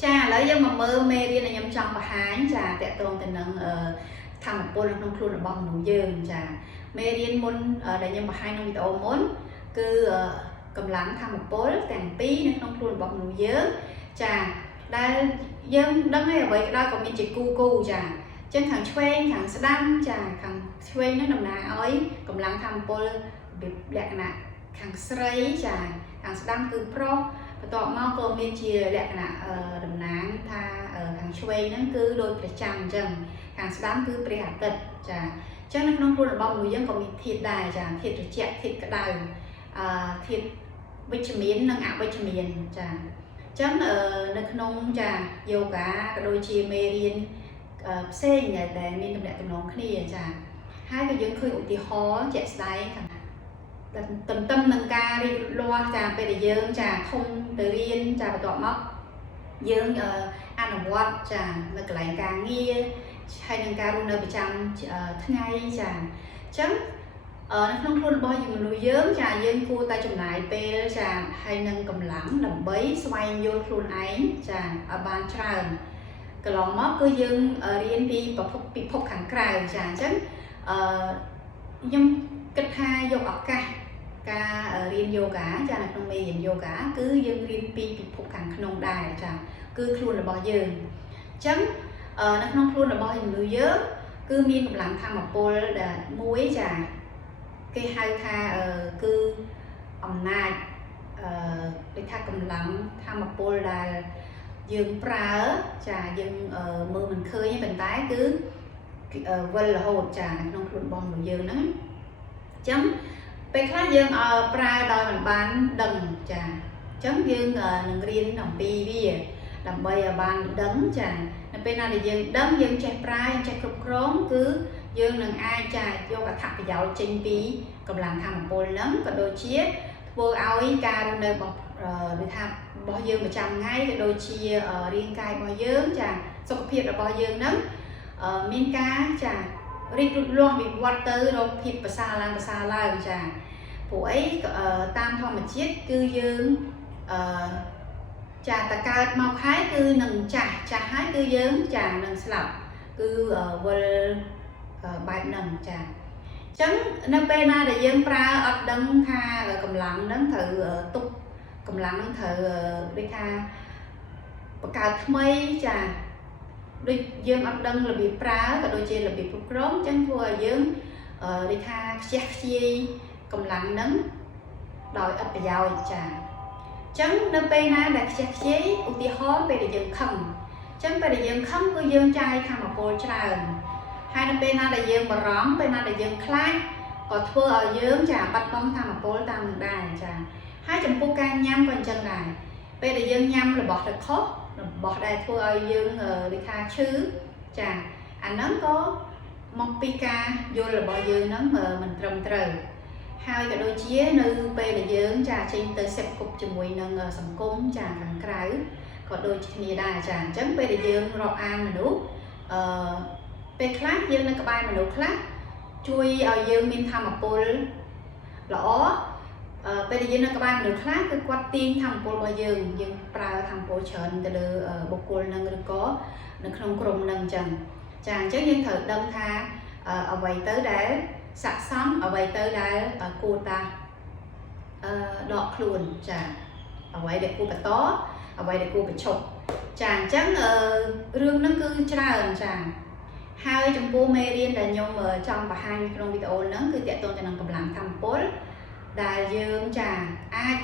cha lấy dân mà mơ mê đi là nhầm trong và hái cha tẹt tôn tình nâng thằng một bồn nông luôn là bom nụ dương cha mê điên môn để nhầm mà hai nông video muốn cứ cầm lắng thằng một bồn tàng pí nên nông luôn bom nụ dương cha đã dân đăng hay ở vậy đó còn mình chỉ cu cha chân thằng quen thằng sẽ đăng cha thằng quen nó nằm nào ấy cầm lắng thằng một bồn bị đẹp nè thằng sấy cha thằng sẽ đăng cứ proต่อมาก็มีเชียร์แหละนะดำน้ำท่าทางช่วยนั่นคือโดยประจำจังทางสตาร์คือประหยัดตัดจ้ะเจ้านักน้องรุ่นบอมมือยังก็มีทิศได้จ้ะทิศเจ็ดทิศกระดานทิศวิชมีนนังอาวิชมีนจ้ะเจ้านักน้องจ้ะโยกะโดยเชียร์เมรินเส้นใหญ่แต่มีตำแหน่งตำน้องคณีจ้ะให้ก็ยังเคยอุติฮอเจ็ดไซส์ค่ะtâm nâng ca đi loa chà về để dương chà không từ riêng chà và tọa móc dương ăn ở quạt chà là cái lại ca nghe hay nâng ca luôn nơi bị chăm ngay chà chấm nó không luôn bao giờ mình nuôi dương chà dương cua tay chùm lại pe chà hay nâng cầm lẳng đầm bấy xoay vô luôn ấy chà ở bàn tràn cái lò móc cứ dương riêng đi và bị phốc hàng cài chà chấm nhưng cách hai vô ở ca riêng yoga cha là trong mê dành yoga cứ dân riêng pi phục hàng khung đài cha cứ luôn là bao giờ chấm nó không luôn là bao giờ người nhớ cứ miên một lần tham một bồ là muối cha cái hai tha cứ ẩm nai để tha cầm lắm tham một bồ là dương pra cha dương mưa mình khơi như bình tái cứ vân là hột cha nó không luôn bao người dương đó chấmไปคลาดยังปลาดอยมันบานดังจ้ะจังยังหนึ่งเรียนหนึ่งปีวิ่งดำใบบานดังจ้ะนั่นเป็นอะไรยังดังยังใจปลายังใจกรุบกร้องคือยังหนึ่งไอจ้ะโยกถักไปยาวจริงปีกำลังทำโปรนั้นก็โดยเชี่ยบัวเอาอีการเดินบอกไปทำบ่อยังประจำง่ายก็โดยเชี่ยเรียงกายบ่อยังจ้ะสุขภาพบ่อยังนั้นมีนกาจ้ะรีบล่วงbịวัดเตอร์เราผิดภาษาลาวจ้ะผู้ไอ้ตามธรรมชาติคือยังจ่าตะการมาคล้ายคือหนึ่งจ่าหายคือยังจ่าหนึ่งสลับคือวันใบหนึ่งจ่าจังนับเป็นอะไรยังปลาอัดดังท่ากำลังนั้นถือตุกกำลังนั้นถือด้วยท่าประกาศไม่จ่าด้วยยังอัดดังระเบียบปลากับโดยเฉลี่ยระเบียบพวกร้องจังทัวยังด้วยท่าเช็คซีกำลังนั้นโดยอัปยาวจ้าจังนับเป็นอะไรเช็คซีอุติฮอไปได้ยังคำจังไปได้ยังคำก็ยังใจทำมาโปรจารให้นับเป็นอะไรยังบร้องเป็นอะไรยังคล้ายก็ทั่วเอายังจ้าปัดป้องทำมาโปรตามได้จ้าให้จำพวกการย้ำกันจังได้ไปได้ยังย้ำหรือบอกแต่ข้อบอกได้ทั่วเอายังดิคาชื้อจ้าอันนั้นก็มองปีกาโยนหรือบอกยังนั้นมันตรมเตอhai cái đôi chia nơi pe là dưỡng trà trên tới xếp cục cho mùi nâng sầm cung trà hàng cái có đôi chia đài trà chấm pe là dưỡng rọ an mà đúng pe khác dưỡng nó các bài mà đúng khác chui ở dưỡng mình tham một pol lõ pe là dưỡng nó các bài mà đúng khác cái quạt tiên tham pol bao dưỡng pra tham pol chọn từ bọc pol nâng được có nâng không cùng nâng trần trà chứ những thợ đông tha ở vậy tới đấy sạch sống ở vậy tới đây cô ta đọt luôn chà ở vậy để cô phải tó ở vậy để cô phải chụp chàng chắc rương nó cứ tràn chàng hai trong cô mê điên là nhôm ở trong và hai trong video nó cứ chạy tôn cho năng cầm làm thăm post đại dương chàng ai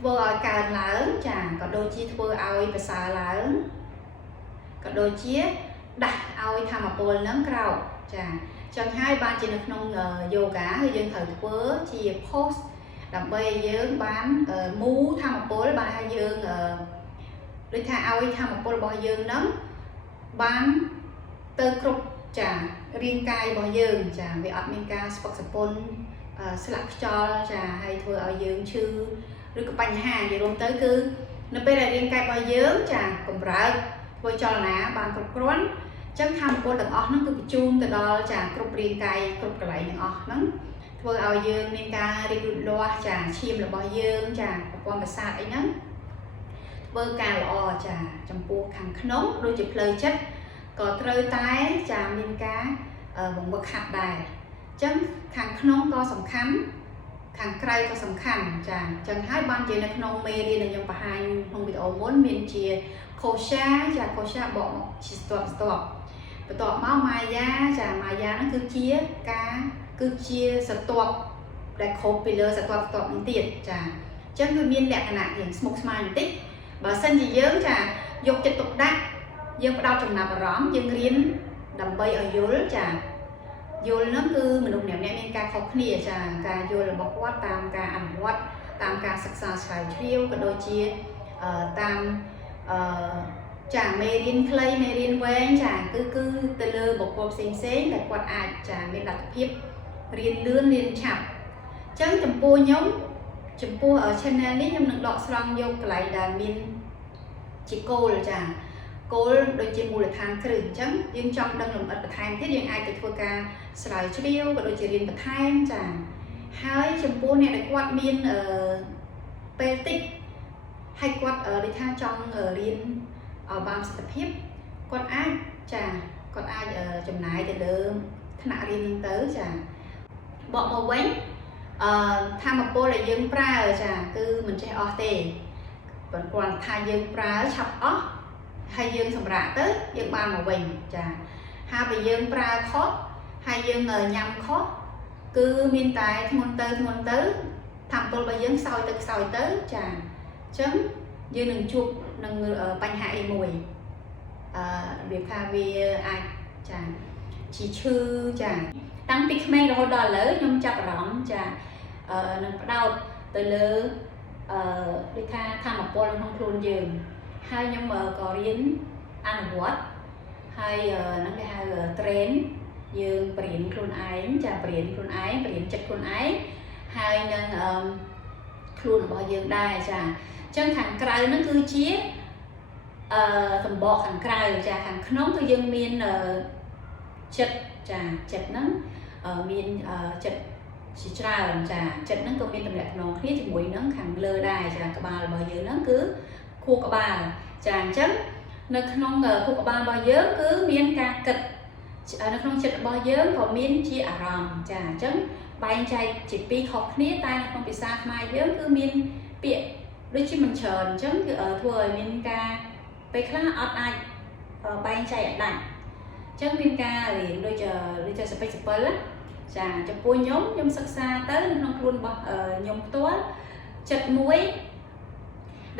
vừa ở càng lớn chàng có đôi chi vừa ao và xa lớn có đôi chia đặt ao thăm một post nắng cầu chàng trong hai ban trên nông yoga hay dân thời quơ chia post đầm bay dương bán mũ tham một bố ba hai dương đối thà ao tham một bố bao dương nấm bán tơ cục trà riêng cài bao dương trà về America Spokesperson Slack cho trà hay thôi ở dương chư rồi có bánh hàng thì luôn tới cứ nó bây là riêng cài bao dương trà cùng rỡ thôi cho ná bàn cục rốn chẳng tham cô tầng óc nó cứ bị chuông từ đó chả cục riêng cay cục cái lại những óc nó vừa ao dương nên ca đi loa chả chim là bao dương chả quan bạch xa ấy nó ធ្វើការល្អចាចំពោះខាងក្នុងដូចជាផ្លូវចិត្តក៏ត្រូវតែចាមានការបង្វឹកហាត់ដែរអញ្ចឹងខាងក្នុងក៏សំខាន់ខាងក្រៅក៏សំខាន់ចាអញ្ចឹងហើយបានជានៅក្នុងមេរៀនដែលខ្ញុំបង្ហាញក្នុងវីដេអូមុនមានជា Kosha ចា Kosha បកមកជាស្ទាប់បន្ទាប់មក Maya ចា Maya ហ្នឹងគឺជាស្ទាប់ដែលខុសពីលើស្ទាប់នឹងទៀតចាអញ្ចឹងវាមានលក្ខណៈយ៉ាងស្មុគស្មាញបន្តិចបើសិនជាយើងចាយកចិត្តទុកដាក់យើងផ្ដោតចំណាប់អារម្មណ៍យើងរៀនដើម្បីឲ្យយល់ចាយល់ហ្នឹងគឺមនុស្សម្នាក់ៗមានការខុសគ្នាចាការយល់របស់គាត់តាមការអនុវត្តតាមការសិក្សាស្រាវជ្រាវក៏ដូចជាតាមចាមេរៀនខ្លីមេរៀនវែងចាគឺទៅលើបុគ្គលផ្សេងដែលគាត់អាចចាមានលទ្ធភាពរៀនលឿនរៀនឆាប់អញ្ចឹងចំពោះ channel នេះខ្ញុំនឹងដកស្រង់យកកន្លែងដែលមានជាគោលចាគោលដូចជាមូលដ្ឋានគ្រឹះអញ្ចឹងយើងចង់ដឹងលម្អិតបន្ថែមទៀតយើងអាចទៅធ្វើការស្រាវជ្រាវក៏ដូចជារៀនបន្ថែមចាហើយចំពោះអ្នកដែលគាត់មានពេលតិចហើយគាត់ដូចថាចង់រៀនឲ្យបានប្រសិទ្ធភាពគាត់អាចចំណាយទៅលើថ្នាក់រៀនហ្នឹងទៅចាបកមកវិញធម្មពលដែលយើងប្រើចាគឺមិនចេះអស់ទេប៉ុន្តែគ្រាន់ថាយើងប្រើឆាប់អស់ហើយយើងសម្រាកទៅយើងបានមកវិញចាហើយបើយើងប្រើខុសហើយយើងញ៉ាំខុសគឺមានតែធ្ងន់ទៅធម្មពលរបស់យើងខ្សោយទៅចាអញ្ចឹងយើងនឹងជួបនឹងបញ្ហាអីមួយរបៀបថាវាអាចចាជាឈឺចាតាំងពីក្មេងរហូតដល់ឥឡូវខ្ញុំចាប់អារម្មណ៍ចានឹងផ្ដោតទៅលើដូចថាធម្មពលក្នុងខ្លួនយើងហើយខ្ញុំក៏រៀនអនុវត្តហើយហ្នឹងគេហៅ train យើងបរៀនខ្លួនឯងចាបរៀនខ្លួនឯងបរៀនចិត្តខ្លួនឯងហើយនឹងខ្លួនរបស់យើងដែរចាអញ្ចឹងខាងក្រៅហ្នឹងគឺជាសម្បកខាងក្រៅចាខាងក្នុងគឺយើងមានចិត្តចាចិត្តហ្នឹងមានចិត្តជាច្រើនចាចិត្តហ្នឹងក៏មានតំណែងក្នុងគ្នាជាមួយនឹងខាងលើដែរចាក្បាលរបស់យើងហ្នឹងគឺខួរក្បាលចាអញ្ចឹងនៅក្នុងខួរក្បាលរបស់យើងគឺមានការគិតនៅក្នុងចិត្តរបស់យើងក៏មានជាអារម្មណ៍ចាអញ្ចឹងបែងចែកជាពីរខុសគ្នាតែនៅក្នុងភាសាខ្មែរយើងគឺមានពាក្យដូចជាមិនច្រើនអញ្ចឹងគឺធ្វើឲ្យមានការពេលខ្លះអត់អាចបែងចែកឲ្យដាច់អញ្ចឹងមានការរៀនដូចជាសពេចសពិលចាចំពោះខ្ញុំសិក្សាទៅក្នុងខ្លួនរបស់ខ្ញុំផ្ទាល់ចិត្តមួយ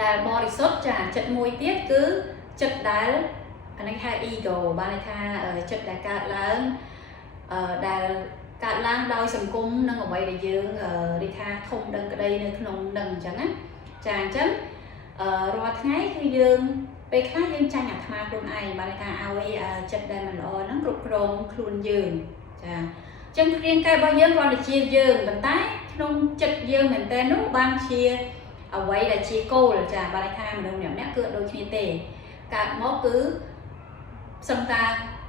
ដែលបរិសុទ្ធចាចិត្តមួយទៀតគឺចិត្តដែលអានេះហៅ ego បានន័យថាចិត្តដែលកើតឡើងដោយសង្គមនិងអ្វីដែលយើងនិយាយថាធំដឹងក្តីនៅក្នុងនឹងអញ្ចឹងណាចាអញ្ចឹងរាល់ថ្ងៃគឺយើងពេលខ្លះយើងចាញ់អាត្មាខ្លួនឯងបានន័យថាឲ្យចិត្តដែលមិនល្អហ្នឹងគ្រប់គ្រងខ្លួនយើងចាចឹងរាងកាយរបស់យើងគ្រាន់តែជាយើងប៉ុន្តែក្នុងចិត្តយើងមែនតើនោះបានជាអ្វីដែលជាគោលចាបានន័យថាមនុស្សម្នាក់ៗគឺអត់ដូចគ្នាទេកើតមកគឺសឹងតា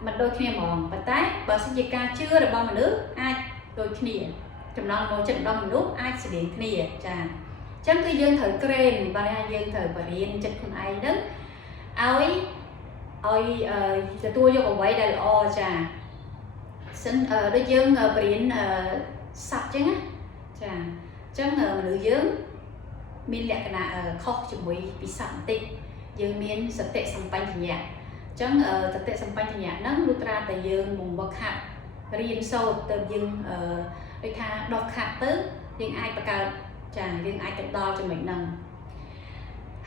មិនដូចគ្នាហ្មងប៉ុន្តែបើសិនជាការជឿរបស់មនុស្សអាចដូចគ្នាចំណងមកចិត្តរបស់មនុស្សអាចស្រដៀងគ្នាចាអញ្ចឹងគឺយើងត្រូវក្រែនបានថាយើងត្រូវបរៀនចិត្តខ្លួនឯងហ្នឹងឲ្យទទួលយកអ្វីដែលល្អចាសិនដូចយើងបរៀនសត្វអញ្ចឹងណាចាអញ្ចឹងមនុស្សយើងមានលក្ខណៈខុសជាមួយពីសត្វបន្តិចយើងមានសតិសម្បញ្ញៈអញ្ចឹងសតិសម្បញ្ញៈហ្នឹងលុះត្រាតែយើងបង្វឹកហាត់រៀនសូត្រទៅយើងដូចថាដកខាត់ទៅយើងអាចបង្កើតចាយើងអាចទៅដល់ចំណុចហ្នឹង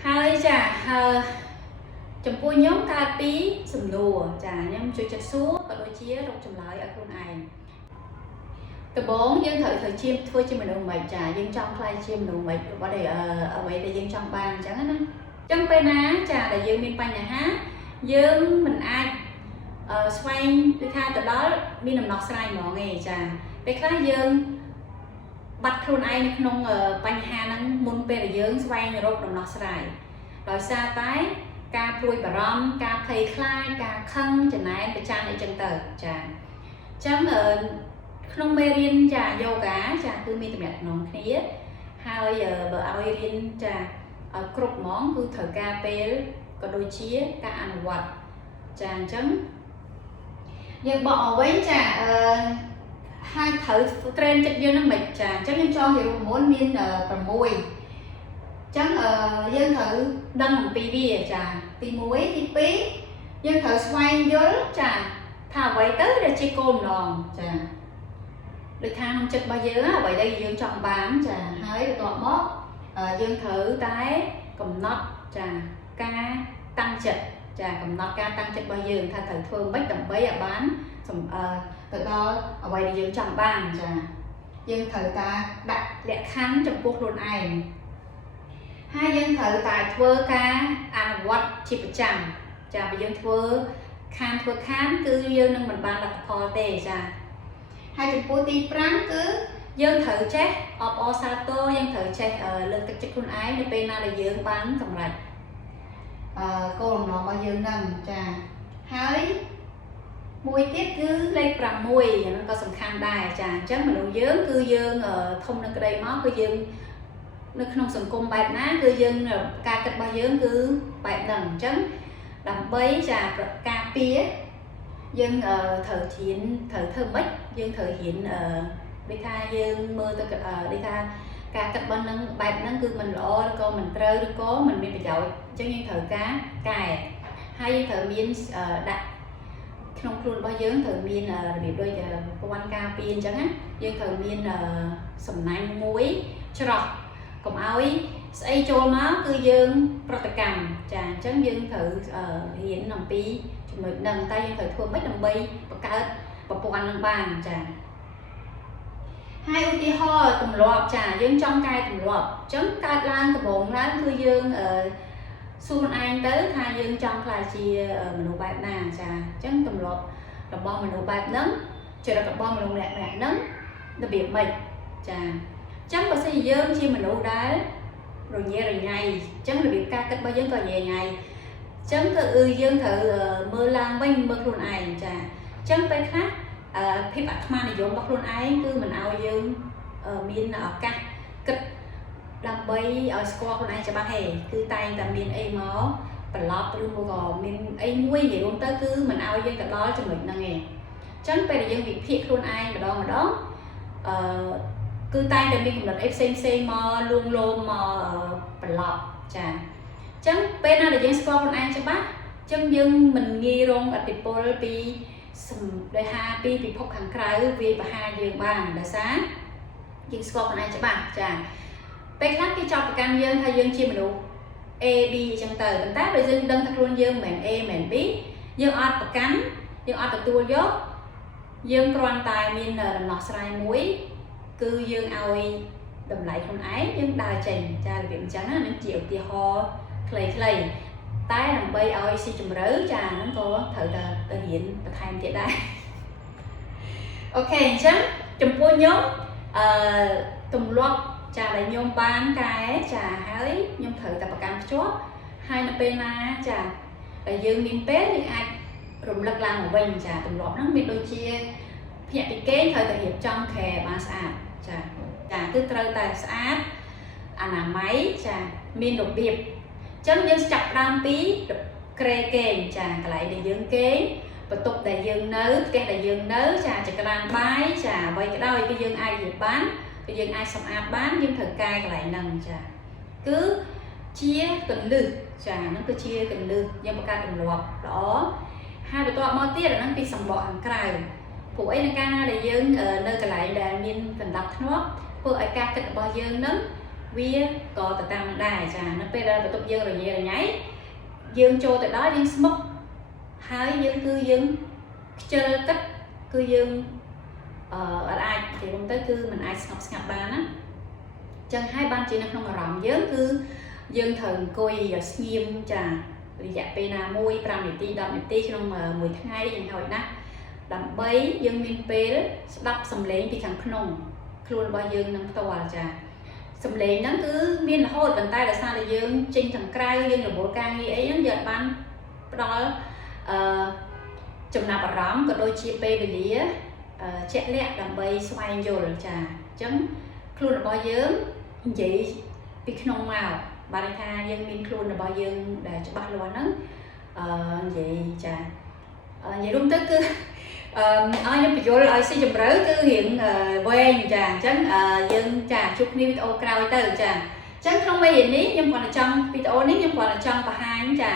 ហើយចាចំពោះខ្ញុំកើតពីសំណួរចាខ្ញុំជួយចិត្តសួរក៏ដូចជារកចម្លើយឲ្យខ្លួនឯងដំបូងយើងត្រូវធ្វើជាមនុស្សមិនចាយើងចង់ខ្លាយជាមនុស្សមិនរបស់ដែលអ្វីដែលយើងចង់បានអញ្ចឹងណាអញ្ចឹងពេលណាចាដែលយើងមានបញ្ហាយើងមិនអាចស្វែងដូចថាទៅដល់មានដំណោះស្រាយហ្មងទេចាពេលខ្លះយើងបាត់ខ្លួនឯងនៅក្នុងបញ្ហាហ្នឹងមុនពេលដែលយើងស្វែងរកដំណោះស្រាយដោយសារតែការព្រួយបារម្ភការភ័យខ្លាចការខឹងចំណែនប្រចាំអីចឹងទៅចាអញ្ចឹងក្នុងមេរៀនចាយូហ្គាចាគឺមានតំណែងក្នុងគ្នាហើយបើឲ្យរៀនចា គ្រប់ហ្មងគឺត្រូវការពេលក៏ដូចជាការអនុវត្តចាអញ្ចឹងយើងបកមកវិញចាហើយត្រូវ train ចិត្តយើងនឹងមិនចាអញ្ចឹងខ្ញុំចង់និយាយរួមមុនមាន6អញ្ចឹងយើងត្រូវដឹងអំពីវាចាទី1ទី2យើងត្រូវស្វែងយល់ចាថាអ្វីទៅដែលជាគោលបំណងចាដូចថាក្នុងចិត្តរបស់យើងអ្វីដែលយើងចង់បានចាហើយបន្ទាប់មកយើងត្រូវតែកំណត់ចាការតាំងចិត្តចាកំណត់ការតាំងចិត្តរបស់យើងថាត្រូវធ្វើម៉េចដើម្បីឲ្យបានទៅដល់អ្វីដែលយើងចង់បានចាយើងត្រូវតែដាក់លក្ខខណ្ឌចំពោះខ្លួនឯងហើយយើងត្រូវតែធ្វើការអនុវត្តជាប្រចាំចាបើយើងធ្វើខានគឺយើងនឹងមិនបានលទ្ធផលទេចាហើយចំពោះទី5គឺយើងត្រូវចេះអបអរសាទរយើងត្រូវចេះលើកទឹកចិត្តខ្លួនឯងនៅពេលណាដែលយើងបានសម្រេចគោលបំណងរបស់យើងនឹងចាហើយមួយទៀតគឺលេខ6ហ្នឹងក៏សំខាន់ដែរចាអញ្ចឹងមនុស្សយើងគឺយើងធំនឹងក្តីមកគឺយើងនៅក្នុងសង្គមបែបណាគឺយើងការគិតរបស់យើងគឺបែបហ្នឹងអញ្ចឹងដើម្បីចាការពារយើងត្រូវរៀនត្រូវធ្វើម៉េចយើងត្រូវរៀនដូចថាយើងមើលទៅដូចថាការគិតរបស់នឹងបែបហ្នឹងគឺមិនល្អឬក៏មិនត្រូវឬក៏មិនមានប្រយោជន៍អញ្ចឹងយើងត្រូវការកែហើយយើងត្រូវមានដាក់ក្នុងខ្លួនរបស់យើងត្រូវមានរបៀបដូចពន្ធការពារអញ្ចឹងណាយើងត្រូវមានសំណាញ់មួយច្រោះកុំឲ្យស្អីចូលមកគឺយើងប្រតិកម្មចាអញ្ចឹងយើងត្រូវរៀនអំពីចំណុចហ្នឹងតែយើងត្រូវធ្វើម៉េចដើម្បីបង្កើតប្រព័ន្ធនឹងបានចាហើយឧទាហរណ៍ទម្លាប់ចាយើងចង់កែទម្លាប់អញ្ចឹងកើតឡើងដំបូងឡើងគឺយើងសួរខ្លួនឯងទៅថាយើងចង់ខ្លាចជាមនុស្សបែបណាចាអញ្ចឹងទម្លាប់របស់មនុស្សបែបហ្នឹងចរិតរបស់មនុស្សម្នាក់ៗហ្នឹងរបៀបម៉េចចាអញ្ចឹងបើសិនជាយើងជាមនុស្សដែលរញ៉េរញ៉ៃអញ្ចឹងរបៀបការគិតរបស់យើងក៏ញ៉េរញ៉ៃអញ្ចឹងគឺយើងត្រូវមើលឡើងវិញមើលខ្លួនឯងចាអញ្ចឹងពេលខ្លះភាពអាត្មានិយមរបស់ខ្លួនឯងគឺមិនឲ្យយើងមានឱកាសគិតដើម្បីឲ្យស្គាល់ខ្លួនឯងច្បាស់ទេគឺតែងតែមានអីមកប្រឡប់ឬមកក៏មានអីមួយនិយាយរួមទៅគឺមិនឲ្យយើងទៅដល់ចំណុចហ្នឹងទេអញ្ចឹងពេលដែលយើងវិភាគខ្លួនឯងម្ដងគឺតែងតែមានកំណត់អីផ្សេងមកលួងលោមមកប្រឡប់ចាអញ្ចឹងពេលណាដែលយើងស្គាល់ខ្លួនឯងច្បាស់អញ្ចឹងយើងមិនងាយរងឥទ្ធិពលពីដោយហាពីពិភពខាងក្រៅវាបហាយើងបានដោយសារយើងស្គាល់ខ្លួនឯងច្បាស់ចាពេលខ្លះគេចោទប្រកាន់យើងថាយើងជាមនុស្ស A B អញ្ចឹងទៅប៉ុន្តែបើយើងដឹងថាខ្លួនយើងមិនមែន A មិនមែន B យើងអត់ប្រកាន់យើងអត់ទទួលយកយើងគ្រាន់តែមានដំណោះស្រាយមួយគឺយើងឲ្យតម្លៃខ្លួនឯងយើងដើរចេញចារបៀបអញ្ចឹងណានឹងជាឧទាហរណ៍ខ្លីៗតែដើម្បីឲ្យស៊ីជម្រៅចាហ្នឹងក៏ត្រូវតែទៅរៀនបន្ថែមទៀតដែរអូខេអញ្ចឹងចំពោះខ្ញុំទម្លាប់ចាដែលខ្ញុំបានកែចាហើយខ្ញុំត្រូវតែប្រកាន់ភ្ជាប់ហើយនៅពេលណាចាដែលយើងមានពេលយើងអាចរំលឹកឡើងមកវិញចាទម្លាប់ហ្នឹងមានដូចជាភ្នាក់ពីគេត្រូវតែរៀបចំខែបានស្អាតចាគឺត្រូវតែស្អាតអនាម័យចាមានរបៀបអញ្ចឹងយើងចាប់ដើមពីក្រែគេងចាកន្លែងដែលយើងគេងបន្ទប់ដែលយើងនៅផ្ទះដែលយើងនៅចាចក្រានបាយចាអ្វីក៏ដោយគឺយើងអាចរៀបបានគឺយើងអាចសម្អាតបានយើងត្រូវកែកន្លែងហ្នឹងចាគឺជាកន្លឹះចាហ្នឹងគឺជាកន្លឹះយើងបង្កើតទម្លាប់ល្អហើយបន្ទាប់មកទៀតអាហ្នឹងពីសម្បកខាងក្រៅព្រោះអីនៅកាលណាដែលយើងនៅកន្លែងដែលមានកណ្ដាប់ធ្នាប់ធ្វើឲ្យការគិតរបស់យើងហ្នឹងវាក៏ទៅតាមនឹងដែរចានៅពេលដែលបន្ទប់យើងរញ៉េរញ៉ៃយើងចូលទៅដល់យើងស្មុគហើយយើងខ្ជិលគិតគឺយើងអត់អាចនិយាយទៅគឺមិនអាចស្ងប់ស្ងាត់បានណាអញ្ចឹងហើយបានជានៅក្នុងអារម្មណ៍យើងគឺយើងត្រូវអង្គុយស្ងៀមចារយៈពេលណាមួយ5នាទី10នាទីក្នុងមួយថ្ងៃយ៉ាងហោចណាស់ដើម្បីយើងមានពេលស្ដាប់សំឡេងពីខាងក្នុងខ្លួនរបស់យើងនឹងផ្ទាល់ចាសំឡេងហ្នឹងគឺមានរហូតប៉ុន្តែដោយសារតែយើងចេញខាងក្រៅយើងរវល់ការងារអីហ្នឹងយើងអត់បានផ្ដល់ចំណាប់អារម្មណ៍ក៏ដូចជាពេលវេលាជាក់លាក់ដើម្បីស្វែងយល់ចាអញ្ចឹងខ្លួនរបស់យើងនិយាយពីក្នុងមក បានន័យថាយើងមានខ្លួនរបស់យើងដែលច្បាស់លាស់ហ្នឹងនិយាយចានិយាយរួមទៅគឺឲ្យខ្ញុំបញ្យល់ឲ្យស៊ីជម្រៅគឺរៀងវែងចាអញ្ចឹងយើងចាជួបគ្នាវីដេអូក្រោយទៅចាអញ្ចឹងក្នុងមេរៀននេះខ្ញុំគាត់ចង់វីដេអូនេះខ្ញុំគាត់ចង់បង្ហាញចា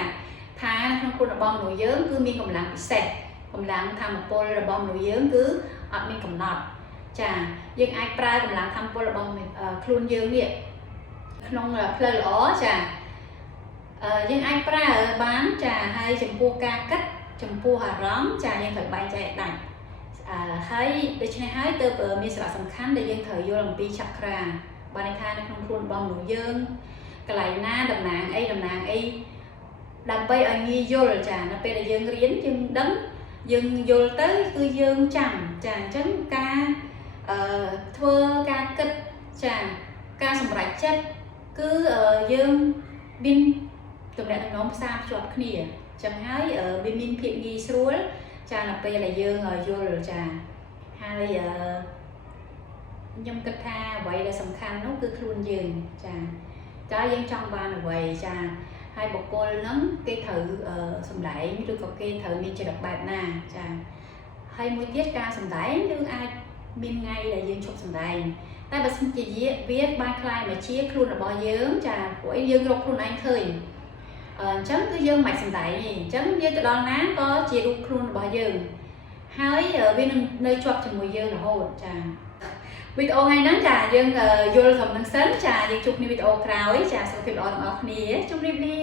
ថាក្នុងខ្លួនរបស់មនុស្សយើងគឺមានកម្លាំងពិសេសកម្លាំងធម៌ពលរបស់មនុស្សយើងគឺអត់មានកំណត់ចាយើងអាចប្រើកម្លាំងធម៌ពលរបស់ខ្លួនយើងនេះក្នុងផ្លូវល្អចាយើងអាចប្រើបានចាហើយចំពោះការគិតចំពោះអារម្មណ៍ចាយើងត្រូវបែងចែកដាច់ហើយដូច្នេះហើយទើបមានសារៈសំខាន់ដែលយើងត្រូវយល់អំពីឆាក្រាបានន័យថានៅក្នុងខ្លួនរបស់មនុស្សយើងកន្លែងណាតំណាងអីដើម្បីឲ្យងាយយល់ចានៅពេលដែលយើងរៀនយើងដឹងយើងយល់ទៅគឺយើងចាំចាអញ្ចឹងការធ្វើការគិតចាការសម្រេចចិត្តគឺយើងមានទំនាក់ទំនងផ្សារភ្ជាប់គ្នាចឹងហើយវាមានភាពងាយស្រួលចានៅពេលដែលយើងយល់ចាហើយខ្ញុំគិតថាអ្វីដែលសំខាន់នោះគឺខ្លួនយើងចាតើយើងចង់បានអ្វីចាហើយបុគ្គលហ្នឹងគេត្រូវសម្ដែងឬក៏គេត្រូវមានចរិតបែបណាចាហើយមួយទៀតការសម្ដែងយើងអាចមានថ្ងៃដែលយើងឈប់សម្ដែងតែបើសិនជាវាបានคล้ายមកជាខ្លួនរបស់យើងចាព្រោះយើងរកខ្លួនឯងឃើញអញ្ចឹងគឺយើងមិនសម្ដែងទេអញ្ចឹងយើងទៅដល់ណាក៏ជារូបខ្លួនរបស់យើងហើយវានឹងនៅជាប់ជាមួយយើងរហូតចាវីដេអូថ្ងៃហ្នឹងចាយើងយល់ត្រឹមហ្នឹងសិនចាយើងជួបគ្នាវីដេអូក្រោយចាសុខភាពល្អទាំងអស់គ្នាជម្រាបលា